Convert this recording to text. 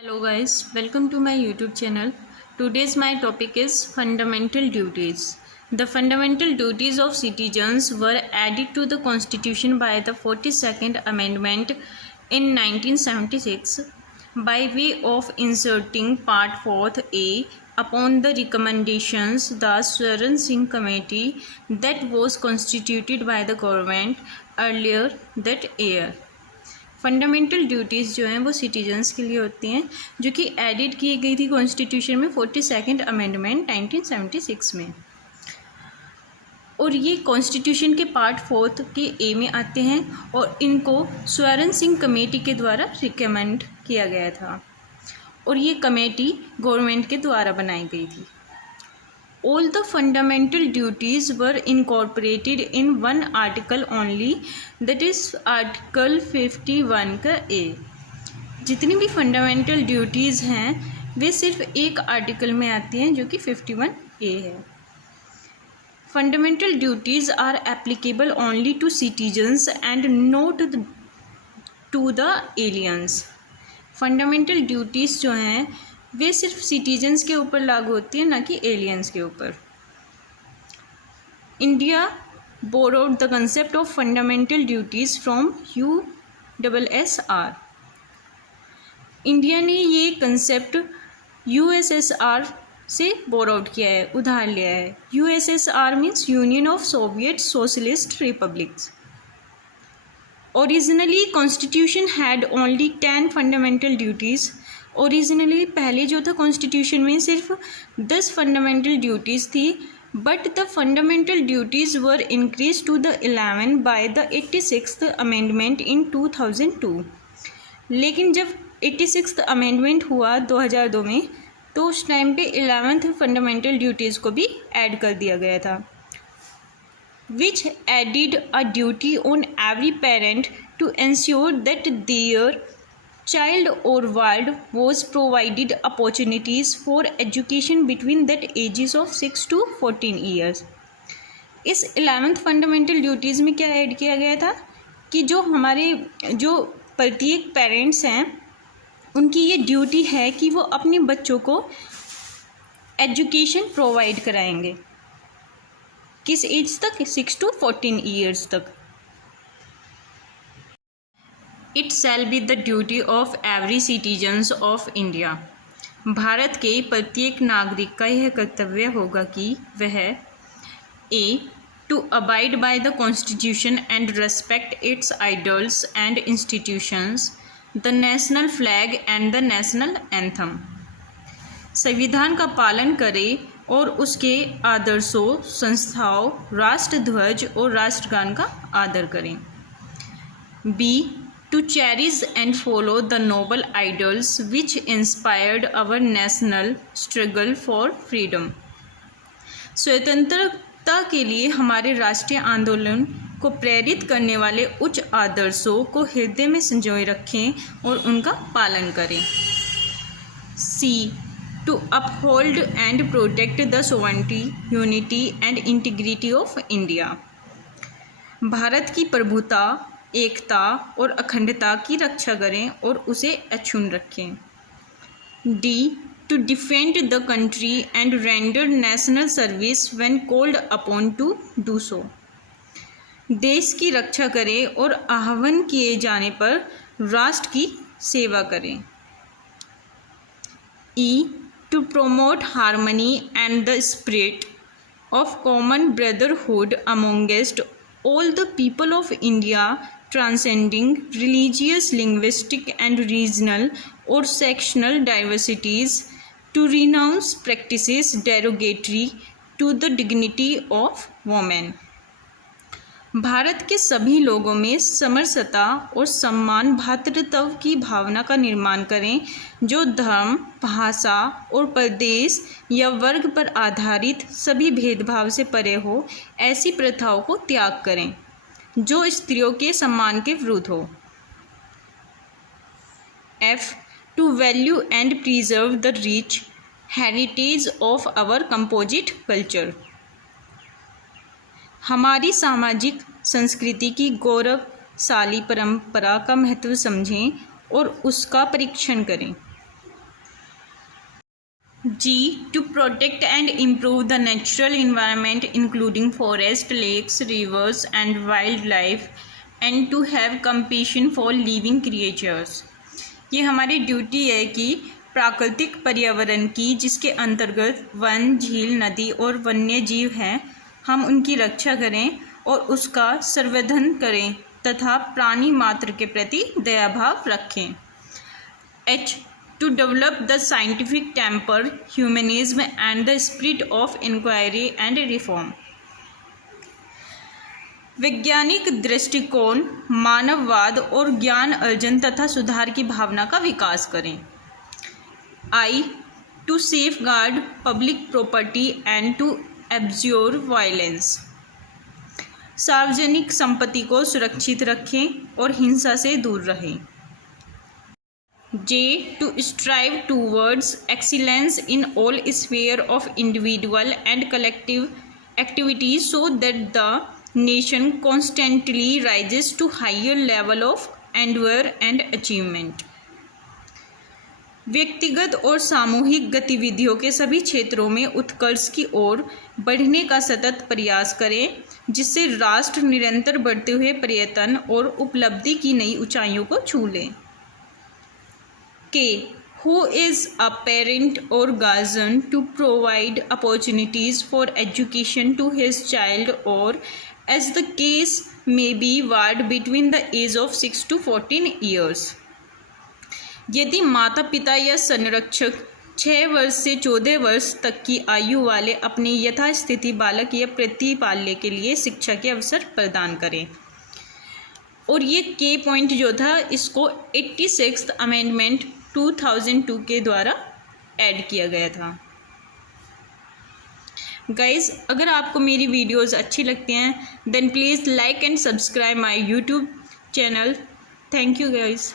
Hello guys, welcome to my YouTube channel. Today's my topic is fundamental duties. The fundamental duties of citizens were added to the Constitution by the 42nd Amendment in 1976 by way of inserting Part 4A upon the recommendations the Swaran Singh Committee that was constituted by the government earlier that year. Fundamental duties जो हैं वो citizens के लिए होती हैं जो कि edit की गई थी कॉन्स्टिट्यूशन में 42nd अमेंडमेंट 1976 में। और ये कॉन्स्टिट्यूशन के पार्ट 4 के ए में आते हैं और इनको स्वरण सिंह कमेटी के द्वारा रिकमेंड किया गया था और ये कमेटी गवर्नमेंट के द्वारा बनाई गई थी। All the fundamental duties were incorporated in one article only, that is Article 51 का ए। जितनी भी फंडामेंटल ड्यूटीज़ हैं वे सिर्फ एक आर्टिकल में आती हैं जो कि 51 ए है। Fundamental duties are applicable only to citizens and not to the aliens. Fundamental duties जो हैं वे सिर्फ सिटीजन्स के ऊपर लागू होती है, ना कि एलियंस के ऊपर। India borrowed the concept of fundamental duties from USSR। India ने ये कंसेप्ट USSR से बोरोड किया है, उधार लिया है। USSR means Union of Soviet Socialist Republics. Originally constitution had only 10 fundamental duties. Originally पहले जो था कॉन्स्टिट्यूशन में सिर्फ 10 फंडामेंटल ड्यूटीज़ थी, but the fundamental duties were increase to the 11 by the 86th amendment in 2002। लेकिन जब 86th अमेंडमेंट हुआ 2002 में तो उस टाइम पे 11th फंडामेंटल ड्यूटीज़ को भी ऐड कर दिया गया था, which added a duty on every parent to ensure that their child or world was provided opportunities for education between that ages of 6 to 14 years। इस 11th फंडामेंटल ड्यूटीज़ में क्या add किया गया था कि जो प्रत्येक पेरेंट्स हैं उनकी ये ड्यूटी है कि वो अपने बच्चों को एजुकेशन प्रोवाइड कराएंगे। किस एज तक? 6 to 14 ईयर्स तक। It shall be the duty of every citizens of India. Bharat के प्रत्येक नागरिक का यह कर्तव्य होगा कि वह a to abide by the constitution and respect its ideals and institutions, the national flag and the national anthem. संविधान का पालन करे और उसके आदर्शों, संस्थाओं, राष्ट्रध्वज और राष्ट्रगान का आदर करें। B to cherish and follow the noble ideals which inspired our national struggle for freedom। स्वतंत्रता के लिए हमारे राष्ट्रीय आंदोलन को प्रेरित करने वाले उच्च आदर्शों को हृदय में संजोए रखें और उनका पालन करें। सी to uphold and protect the sovereignty, unity and integrity of India। Bharat की प्रभुता, एकता और अखंडता की रक्षा करें और उसे अक्षुण्ण रखें। D to defend the country and render national service when called upon to do so. देश की रक्षा करें और आह्वान किए जाने पर राष्ट्र की सेवा करें। E to promote harmony and the spirit of common brotherhood amongst all the people of India, transcending religious, linguistic and regional or sectional diversities, to renounce practices derogatory to the dignity of women। Bharat के सभी लोगों में समरसता और सम्मान भातृत्व की भावना का निर्माण करें जो धर्म, भाषा और प्रदेश या वर्ग पर आधारित सभी भेदभाव से परे हो। ऐसी प्रथाओं को त्याग करें जो स्त्रियों के सम्मान के विरुद्ध हो। F to value and preserve the rich heritage of our composite culture. हमारी सामाजिक संस्कृति की गौरवशाली परंपरा का महत्व समझें और उसका परीक्षण करें। G. To protect and improve the natural environment including forest, lakes, rivers and wildlife and to have compassion for living creatures. ये हमारी ड्यूटी है कि प्राकृतिक पर्यावरण की, जिसके अंतर्गत वन, झील, नदी और वन्य जीव हैं, हम उनकी रक्षा करें और उसका संवर्धन करें तथा प्राणी मात्र के प्रति दयाभाव रखें. H. To develop the scientific temper, humanism and the spirit of inquiry and reform. वैज्ञानिक दृष्टिकोण, मानववाद और ज्ञान अर्जन तथा सुधार की भावना का विकास करें. I. To safeguard public property and to abjure violence. सार्वजनिक संपत्ति को सुरक्षित रखें और हिंसा से दूर रहें. J. To strive towards excellence in all spheres of individual and collective activities so that the nation constantly rises to higher level of endeavor and achievement. व्यक्तिगत और सामूहिक गतिविधियों के सभी क्षेत्रों में उत्कर्ष की ओर बढ़ने का सतत प्रयास करें, जिससे राष्ट्र निरंतर बढ़ते हुए प्रयत्न और उपलब्धि की नई ऊंचाइयों को छू ले. K. Who is a parent or guardian to provide opportunities for education to his child or, as the case may be, varied between the age of 6 to 14 years. यदि माता पिता या संरक्षक 6 वर्ष से 14 वर्ष तक की आयु वाले अपने यथास्थिति बालक या प्रतिपाल्य के लिए शिक्षा के अवसर प्रदान करें. और ये के पॉइंट जो था, इसको 86th अमेंडमेंट 2002 के द्वारा ऐड किया गया था. गाइस, अगर आपको मेरी वीडियोस अच्छी लगती हैं then please like and subscribe my YouTube channel. Thank you guys.